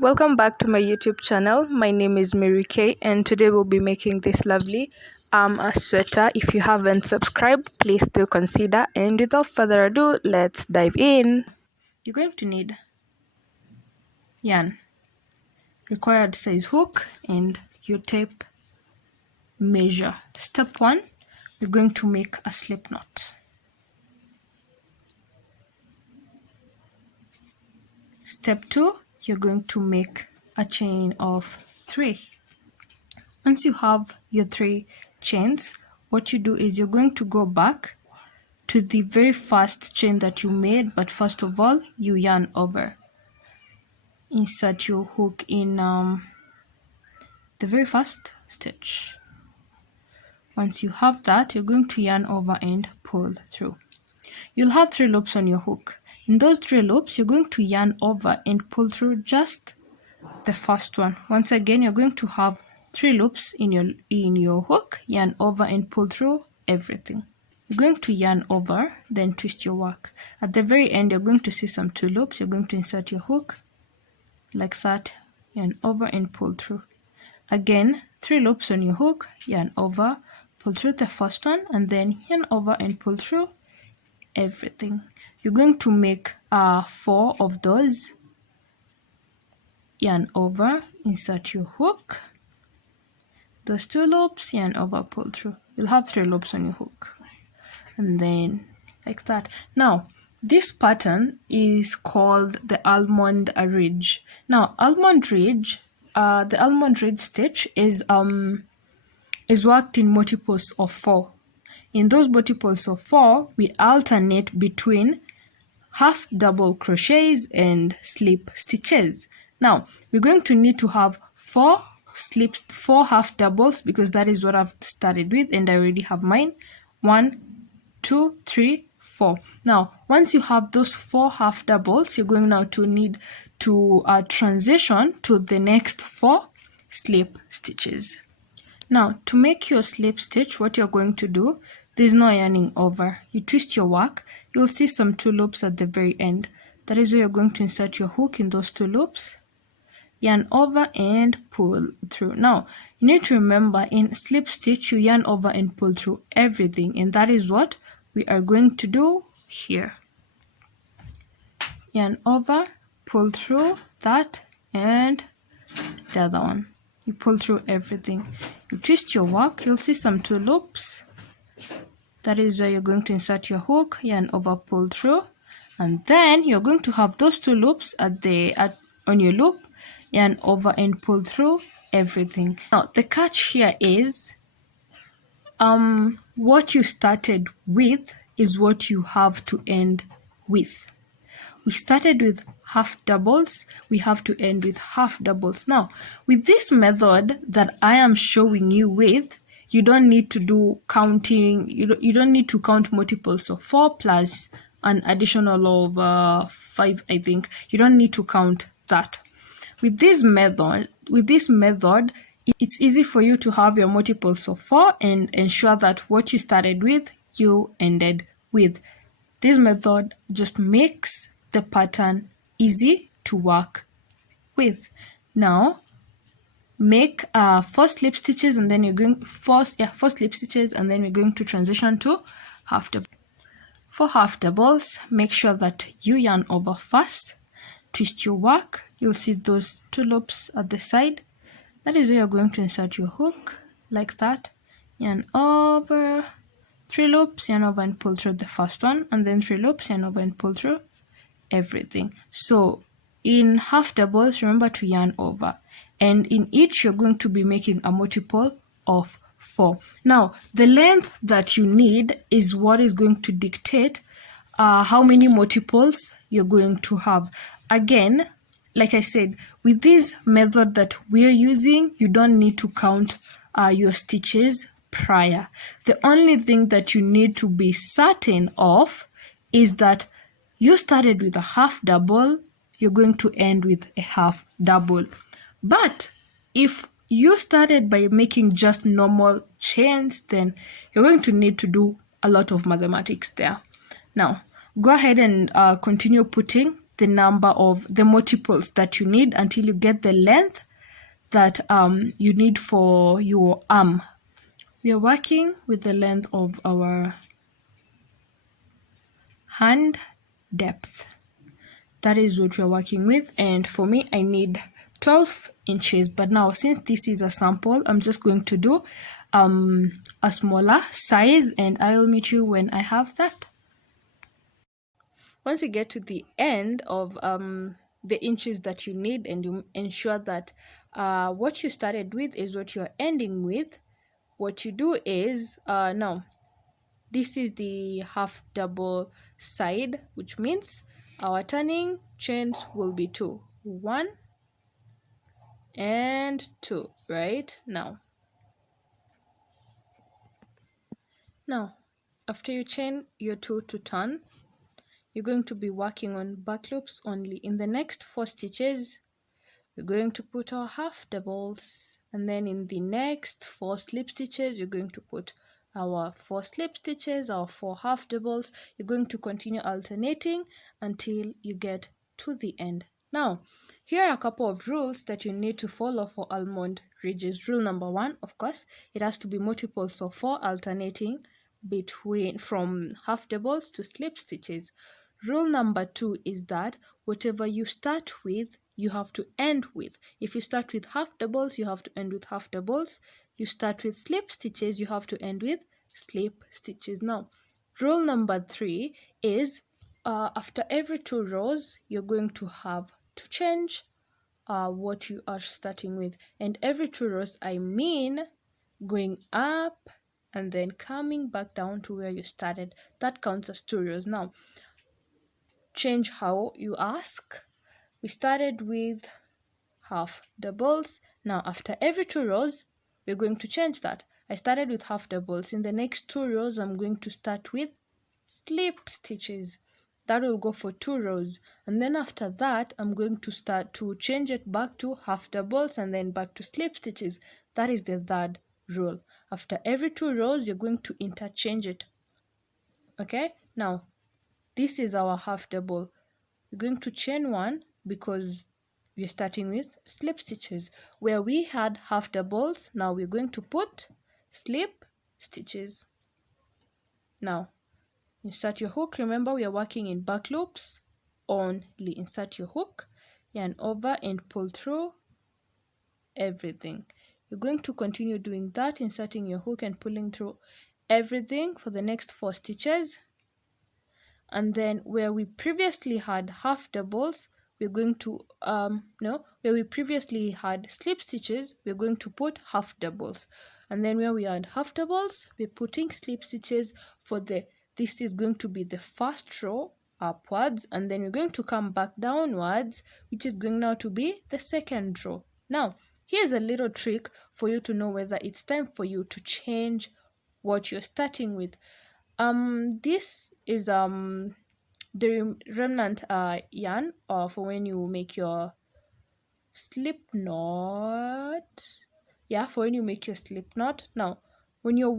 Welcome back to my YouTube channel. My name is Mary Kay, and today we'll be making this lovely a sweater. If you haven't subscribed, please do consider. And without further ado, let's dive in. You're going to need yarn, required size hook, and your tape measure. Step 1, we're going to make a slip knot. Step 2, you're going to make a chain of 3. Once you have your 3 chains, what you do is you're going to go back to the very first chain that you made, but first of all, you yarn over. Insert your hook in the very first stitch. Once you have that, you're going to yarn over and pull through. You'll have 3 loops on your hook. In those 3 loops, you're going to yarn over and pull through just the first one. Once again, you're going to have 3 loops in your hook, yarn over and pull through everything. You're going to yarn over, then twist your work. At the very end, you're going to see some 2 loops. You're going to insert your hook like that, yarn over and pull through. Again, 3 loops on your hook, yarn over, pull through the first one, and then yarn over and pull through everything. You're going to make 4 of those. Yarn over, insert your hook, those 2 loops, yarn over, pull through. You'll have 3 loops on your hook, and then like that. Now this pattern is called the almond ridge. Now almond ridge, the almond ridge stitch is worked in multiples of 4. In those multiples of 4, we alternate between half double crochets and slip stitches. Now we're going to need to have 4 half doubles, because that is what I've started with, and I already have mine. 1, 2, 3, 4. Now once you have those 4 half doubles, you're going now to need to transition to the next 4 slip stitches. Now to make your slip stitch, what you're going to do, there's no yarning over. You twist your work. You'll see some 2 loops at the very end. That is where you're going to insert your hook in those 2 loops, yarn over and pull through. Now you need to remember, in slip stitch you yarn over and pull through everything, and that is what we are going to do here. Yarn over, pull through that and the other one. You pull through everything. You twist your work. You'll see some 2 loops. That is where you're going to insert your hook, yarn over, pull through, and then you're going to have those 2 loops on your loop, yarn over and pull through everything. Now the catch here is what you started with is what you have to end with. We started with half doubles, we have to end with half doubles. Now with this method that I am showing you with, you don't need to do counting. You don't need to count multiples of 4 plus an additional of 5, I think. You don't need to count that. With this method, it's easy for you to have your multiples of 4 and ensure that what you started with, you ended with. This method just makes the pattern easy to work with. Now make 4 slip stitches, and then you're going 4 slip stitches, and then you're going to transition to half double. For half doubles, make sure that you yarn over first, twist your work. You'll see those 2 loops at the side. That is where you're going to insert your hook like that, yarn over, 3 loops, yarn over and pull through the first one, and then 3 loops, yarn over and pull through everything. So in half doubles, remember to yarn over, and in each you're going to be making a multiple of 4. Now the length that you need is what is going to dictate how many multiples you're going to have. Again, like I said, with this method that we're using, you don't need to count your stitches prior. The only thing that you need to be certain of is that you started with a half double, you're going to end with a half double. But if you started by making just normal chains, then you're going to need to do a lot of mathematics there. Now go ahead and continue putting the number of the multiples that you need until you get the length that you need for your arm. We are working with the length of our hand depth. That is what we're working with, and for me I need 12 inches. But now, since this is a sample, I'm just going to do a smaller size, and I'll meet you when I have that. Once you get to the end of the inches that you need, and you ensure that what you started with is what you're ending with, what you do is now this is the half double side, which means our turning chains will be 2, 1 and 2, right? Now after you chain your 2 to turn, you're going to be working on back loops only. In the next 4 stitches, we're going to put our half doubles, and then in the next 4 slip stitches, you're going to put our 4 slip stitches, our 4 half doubles. You're going to continue alternating until you get to the end. Now, here are a couple of rules that you need to follow for almond ridges. Rule number 1, of course, it has to be multiples of 4, alternating between from half doubles to slip stitches. Rule number 2 is that whatever you start with, you have to end with. If you start with half doubles, you have to end with half doubles. You start with slip stitches, you have to end with slip stitches. Now, rule number 3 is after every 2 rows, you're going to have to change what you are starting with. And every 2 rows, I mean going up and then coming back down to where you started. That counts as 2 rows. Now, change how you ask. We started with half doubles. Now, after every 2 rows, we're going to change that. I started with half doubles. In the next 2 rows, I'm going to start with slip stitches. That will go for 2 rows. And then after that, I'm going to start to change it back to half doubles and then back to slip stitches. That is the 3rd rule. After every 2 rows, you're going to interchange it. Okay? Now, this is our half double. We're going to chain 1 because we're starting with slip stitches. Where we had half doubles, now we're going to put slip stitches. Now, insert your hook. Remember, we are working in back loops only. Insert your hook, yarn over and pull through everything. You're going to continue doing that, inserting your hook and pulling through everything for the next 4 stitches. And then where we previously had half doubles, we're going to where we previously had slip stitches, we're going to put half doubles. And then where we had half doubles, we're putting slip stitches for this is going to be the first row upwards, and then we're going to come back downwards, which is going now to be the second row. Now, here's a little trick for you to know whether it's time for you to change what you're starting with. This is the remnant yarn for when you make your slip knot. Yeah, for when you make your slip knot. Now, when you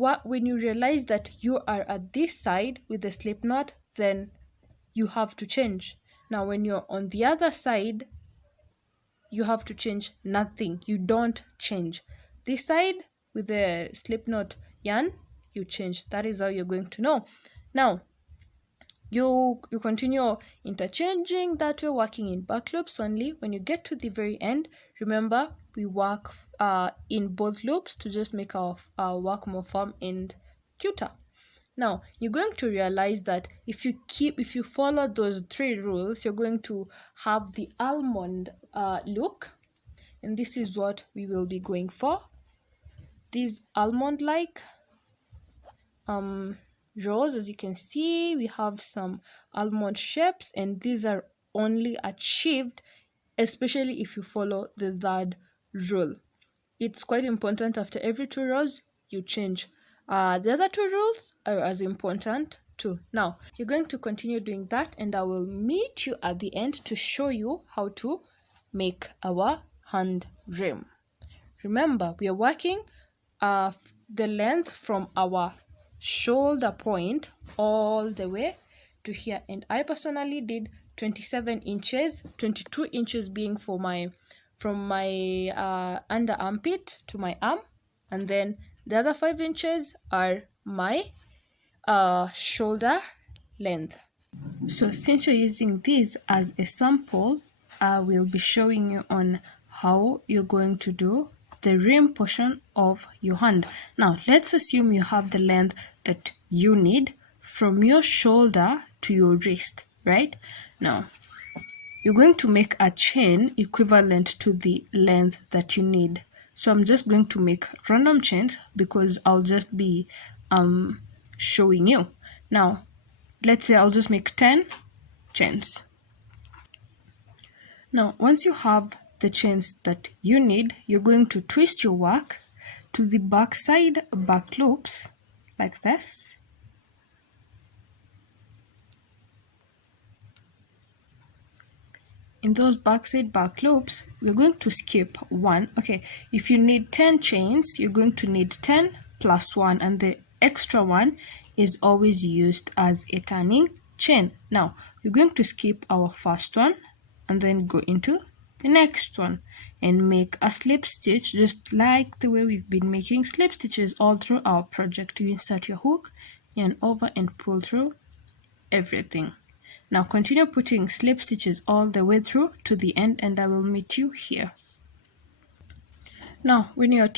realize that you are at this side with the slip knot, then you have to change. Now, when you're on the other side, you have to change nothing. You don't change. This side with the slip knot yarn, you change. That is how you're going to know. Now, you continue interchanging that you're working in back loops only. When you get to the very end, remember we work in both loops to just make our work more firm and cuter. Now, you're going to realize that if you follow those 3 rules, you're going to have the almond look, and this is what we will be going for. These almond-like rows, as you can see, we have some almond shapes, and these are only achieved especially if you follow the 3rd rule. It's quite important. After every 2 rows you change. The other 2 rules are as important too. Now, you're going to continue doing that, and I will meet you at the end to show you how to make our hand rim. Remember, we are working the length from our shoulder point all the way to here, and I personally did 27 inches, 22 inches being for my from my under armpit to my arm, and then the other 5 inches are my shoulder length. So since you're using this as a sample, I will be showing you on how you're going to do the rim portion of your hand. Now let's assume you have the length that you need from your shoulder to your wrist, right? Now you're going to make a chain equivalent to the length that you need. So I'm just going to make random chains because I'll just be showing you. Now let's say I'll just make 10 chains. Now once you have the chains that you need, you're going to twist your work to the back side back loops like this. In those backside back loops, we're going to skip 1. Okay, if you need 10 chains, you're going to need 10 plus 1, and the extra one is always used as a turning chain. Now, we're going to skip our first one and then go into the next one and make a slip stitch just like the way we've been making slip stitches all through our project. You insert your hook, yarn over and pull through everything. Now continue putting slip stitches all the way through to the end, and I will meet you here. Now when you're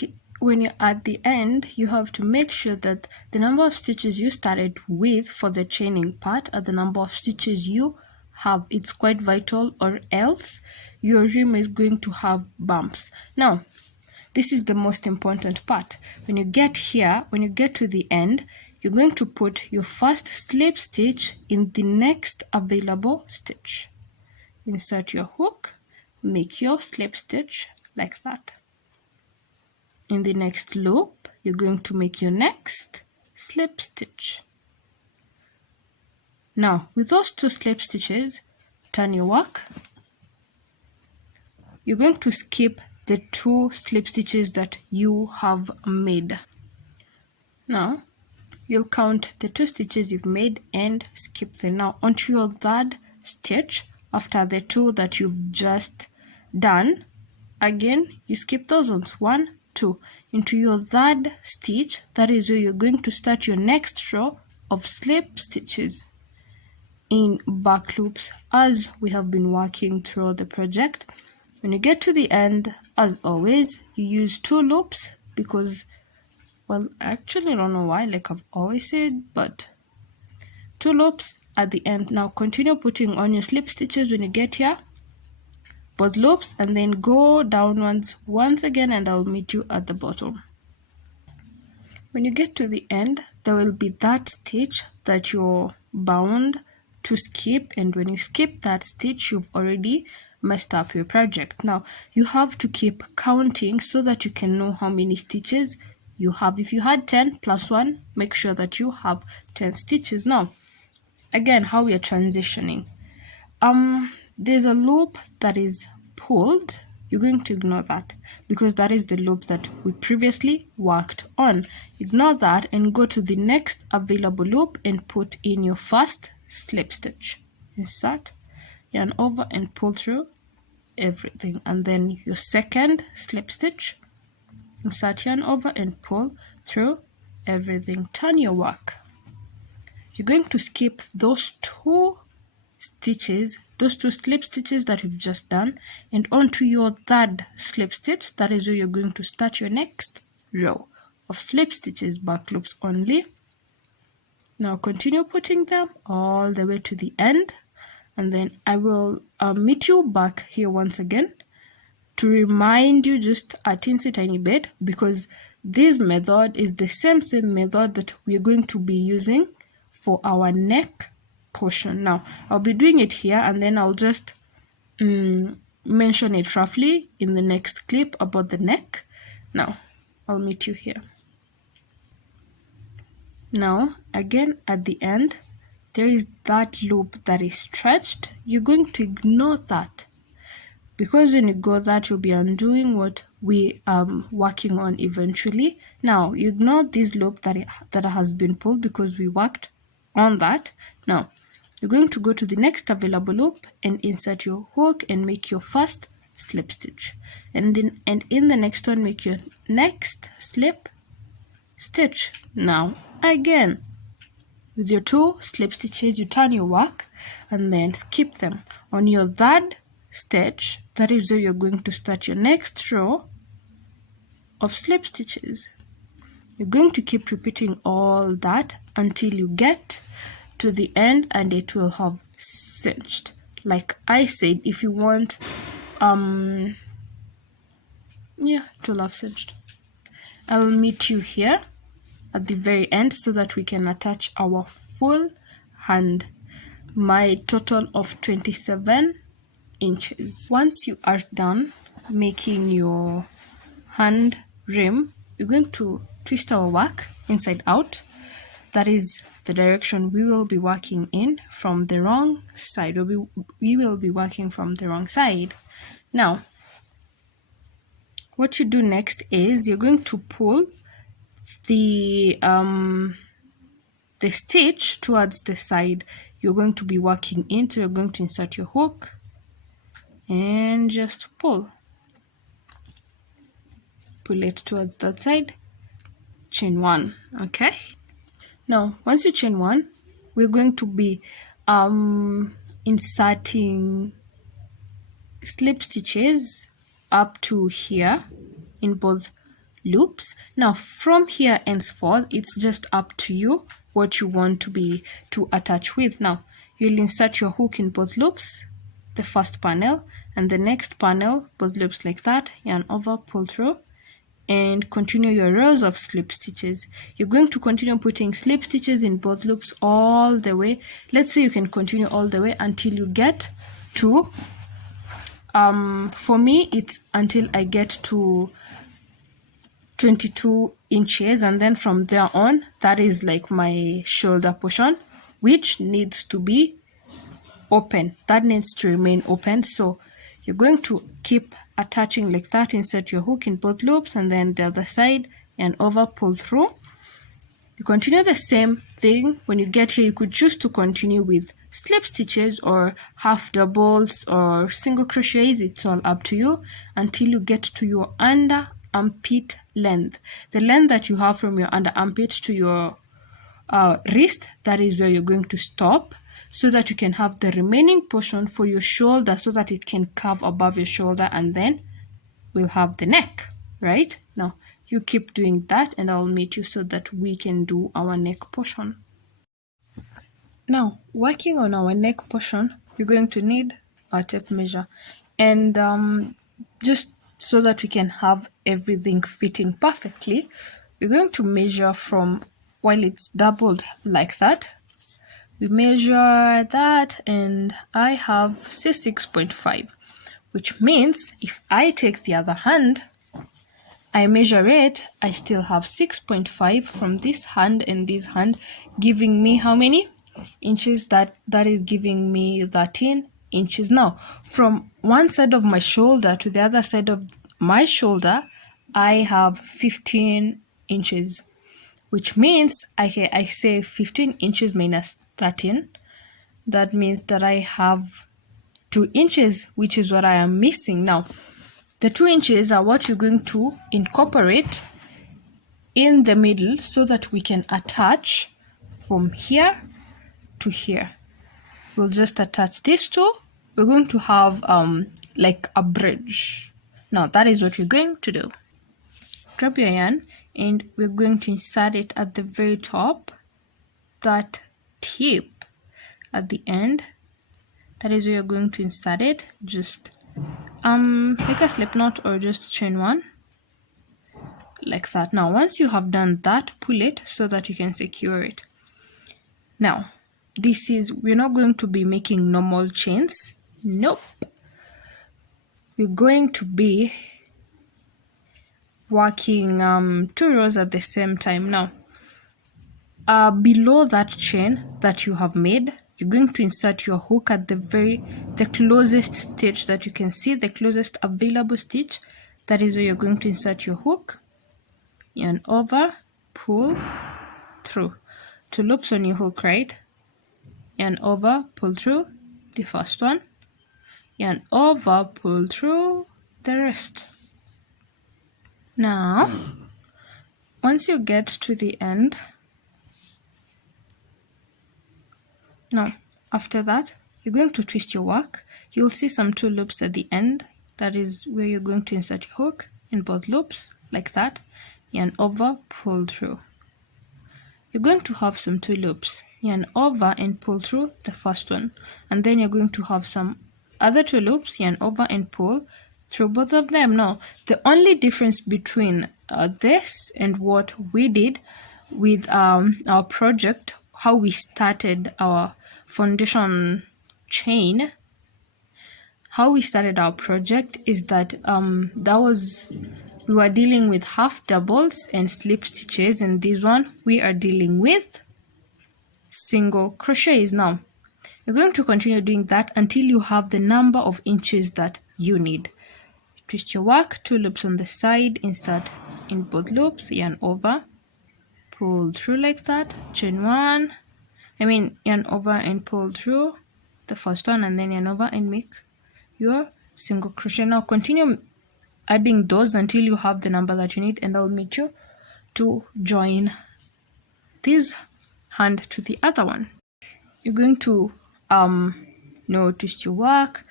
at the end, you have to make sure that the number of stitches you started with for the chaining part are the number of stitches you have. It's quite vital, or else your rim is going to have bumps. Now this is the most important part. When you get here, when you get to the end, you're going to put your first slip stitch in the next available stitch. Insert your hook, make your slip stitch like that. In the next loop, you're going to make your next slip stitch. Now, with those 2 slip stitches, turn your work. You're going to skip the 2 slip stitches that you have made. Now, you'll count the 2 stitches you've made and skip them. Now onto your third stitch after the 2 that you've just done. Again, you skip those ones, 1, 2. Into your third stitch, that is where you're going to start your next row of slip stitches in back loops as we have been working through the project. When you get to the end, as always, you use 2 loops because, well, actually I don't know why, like I've always said, but 2 loops at the end. Now continue putting on your slip stitches when you get here, both loops, and then go downwards once again, and I'll meet you at the bottom. When you get to the end, there will be that stitch that you're bound to skip, and when you skip that stitch, you've already messed up your project. Now you have to keep counting so that you can know how many stitches you have. If you had 10 plus 1, make sure that you have 10 stitches. Now again, how we are transitioning, there's a loop that is pulled. You're going to ignore that because that is the loop that we previously worked on. Ignore that and go to the next available loop and put in your first slip stitch. Insert, yarn over and pull through everything, and then your second slip stitch, insert, yarn over and pull through everything. Turn your work. You're going to skip those 2 stitches, those 2 slip stitches that you've just done, and onto your third slip stitch. That is where you're going to start your next row of slip stitches, back loops only. Now continue putting them all the way to the end, and then I will meet you back here once again to remind you just a teensy tiny bit, because this method is the same method that we're going to be using for our neck portion. Now I'll be doing it here, and then I'll just mention it roughly in the next clip about the neck. Now I'll meet you here. Now again, at the end there is that loop that is stretched. You're going to ignore that, because when you go that, you'll be undoing what we are working on eventually. Now you ignore this loop that has been pulled because we worked on that. Now you're going to go to the next available loop and insert your hook and make your first slip stitch, and in the next one make your next slip stitch. Now again with your 2 slip stitches you turn your work and then skip them. On your third stitch, that is where you're going to start your next row of slip stitches. You're going to keep repeating all that until you get to the end and it will have cinched. Like I said, if you want it will have cinched. I will meet you here at the very end so that we can attach our full hand, my total of 27 inches. Once you are done making your hand rim, we're going to twist our work inside out. That is the direction we will be working in from the wrong side, or we will be working from the wrong side. Now what you do next is you're going to pull the stitch towards the side you're going to be working in. So you're going to insert your hook and just pull it towards that side, chain 1. Okay, now once you chain 1, we're going to be inserting slip stitches up to here in both loops. Now from here henceforth it's just up to you what you want to attach with. Now you'll insert your hook in both loops, the first panel and the next panel, both loops like that, yarn over, pull through, and continue your rows of slip stitches. You're going to continue putting slip stitches in both loops all the way. Let's say you can continue all the way until you get to for me it's until I get to 22 inches, and then from there on, that is like my shoulder portion, which needs to be open. That needs to remain open. So you're going to keep attaching like that, insert your hook in both loops, and then the other side and over, pull through. You continue the same thing. When you get here, you could choose to continue with slip stitches or half doubles or single crochets. It's all up to you until you get to your under armpit length. The length that you have from your under armpit to your wrist, that is where you're going to stop, so that you can have the remaining portion for your shoulder, so that it can curve above your shoulder, and then we'll have the neck. Right now you keep doing that and I'll meet you so that we can do our neck portion. Now working on our neck portion, you're going to need a tape measure, and just so that we can have everything fitting perfectly, we're going to measure from while it's doubled like that. We measure that, and I have 6.5, which means if I take the other hand, I measure it, I still have 6.5 from this hand and this hand, giving me how many inches? That is giving me 13 inches. Now from one side of my shoulder to the other side of my shoulder, I have 15 inches, which means I say 15 inches minus 13. That means that I have 2 inches, which is what I am missing. Now the 2 inches are what you're going to incorporate in the middle so that we can attach from here to here. We'll just attach these two. We're going to have like a bridge. Now that is what we're going to do. Grab your yarn and we're going to insert it at the very top, that tip at the end. That is where you're going to insert it. Just make a slip knot or just chain 1 like that. Now once you have done that, pull it so that you can secure it. Now we're not going to be making normal chains. Nope, we're going to be working 2 rows at the same time. Now below that chain that you have made, you're going to insert your hook at the closest stitch that you can see, the closest available stitch. That is where you're going to insert your hook, yarn over, pull through. 2 loops on your hook, right? yarn over, pull through the first one, yarn over, pull through the rest. Now once you get to the end, now after that you're going to twist your work. You'll see some 2 loops at the end. That is where you're going to insert your hook in both loops, like that. Yarn over, pull through. You're going to have some 2 loops. Yarn over and pull through the first one, and then you're going to have some other 2 loops. Yarn over and pull through both of them. Now the only difference between this and what we did with our project, how we started our foundation chain, how we started our project, is that we were dealing with half doubles and slip stitches, and this one we are dealing with single crochets. Now you're going to continue doing that until you have the number of inches that you need. Twist your work, 2 loops on the side, insert in both loops, yarn over, pull through like that, chain 1, yarn over and pull through the first one, and then yarn over and make your single crochet. Now continue adding those until you have the number that you need, and that will make you to join this hand to the other one. You're going to twist your work,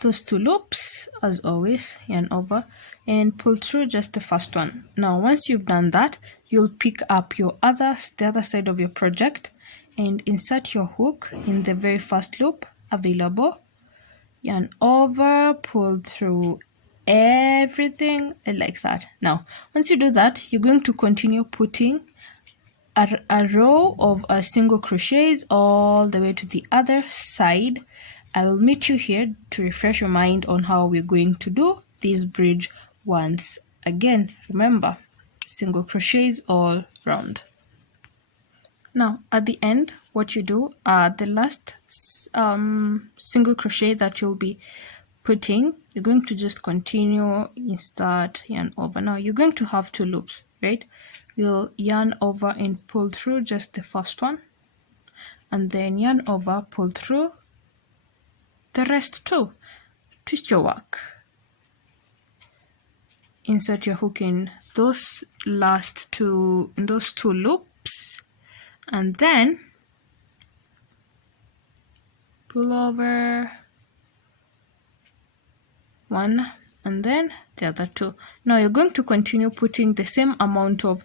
those 2 loops as always, yarn over and pull through just the first one. Now once you've done that, you'll pick up the other side of your project and insert your hook in the very first loop available, yarn over, pull through everything like that. Now once you do that, you're going to continue putting a row of single crochets all the way to the other side. I will meet you here to refresh your mind on how we're going to do this bridge once again. Remember, single crochets all round. Now at the end, what you do, the last single crochet that you'll be putting, you're going to just continue, insert, yarn over. Now you're going to have 2 loops, right? You'll yarn over and pull through just the first one, and then yarn over, pull through the rest too. Twist your work, insert your hook in those last 2 loops, and then pull over one and then the other 2. Now you're going to continue putting the same amount of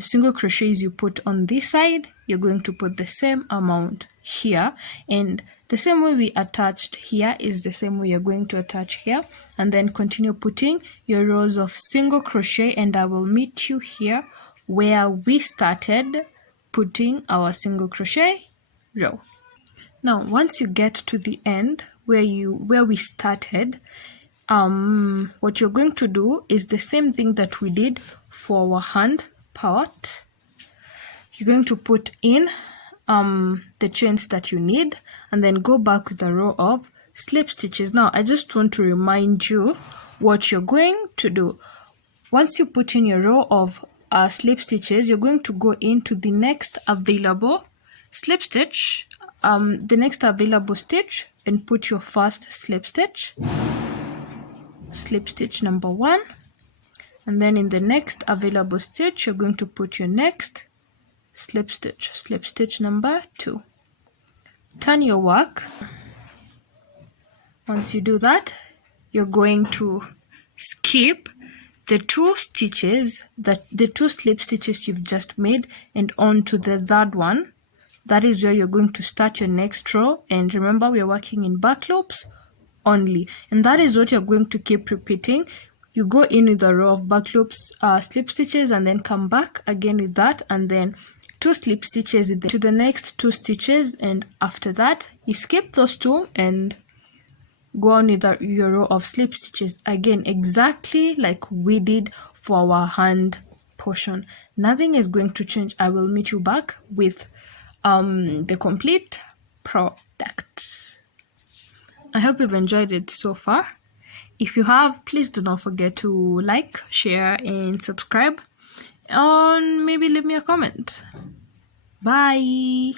single crochets you put on this side. You're going to put the same amount here, and the same way we attached here is the same way you're going to attach here, and then continue putting your rows of single crochet, and I will meet you here where we started putting our single crochet row. Now once you get to the end where we started, what you're going to do is the same thing that we did for our hand part. You're going to put in the chains that you need, and then go back with a row of slip stitches. Now I just want to remind you what you're going to do. Once you put in your row of slip stitches, you're going to go into the next available slip stitch, the next available stitch, and put your first slip stitch number 1, and then in the next available stitch you're going to put your next slip stitch number 2. Turn your work. Once you do that, you're going to skip the 2 stitches, the 2 slip stitches you've just made, and on to the third one. That is where you're going to start your next row, and remember we are working in back loops only, and that is what you're going to keep repeating. You go in with a row of back loops, slip stitches, and then come back again with that, and then 2 slip stitches to the next 2 stitches, and after that you skip those 2 and go on with your row of slip stitches again, exactly like we did for our hand portion. Nothing is going to change. I will meet you back with the complete product. I hope you've enjoyed it so far. If you have, please do not forget to like, share, and subscribe, and maybe leave me a comment. Bye.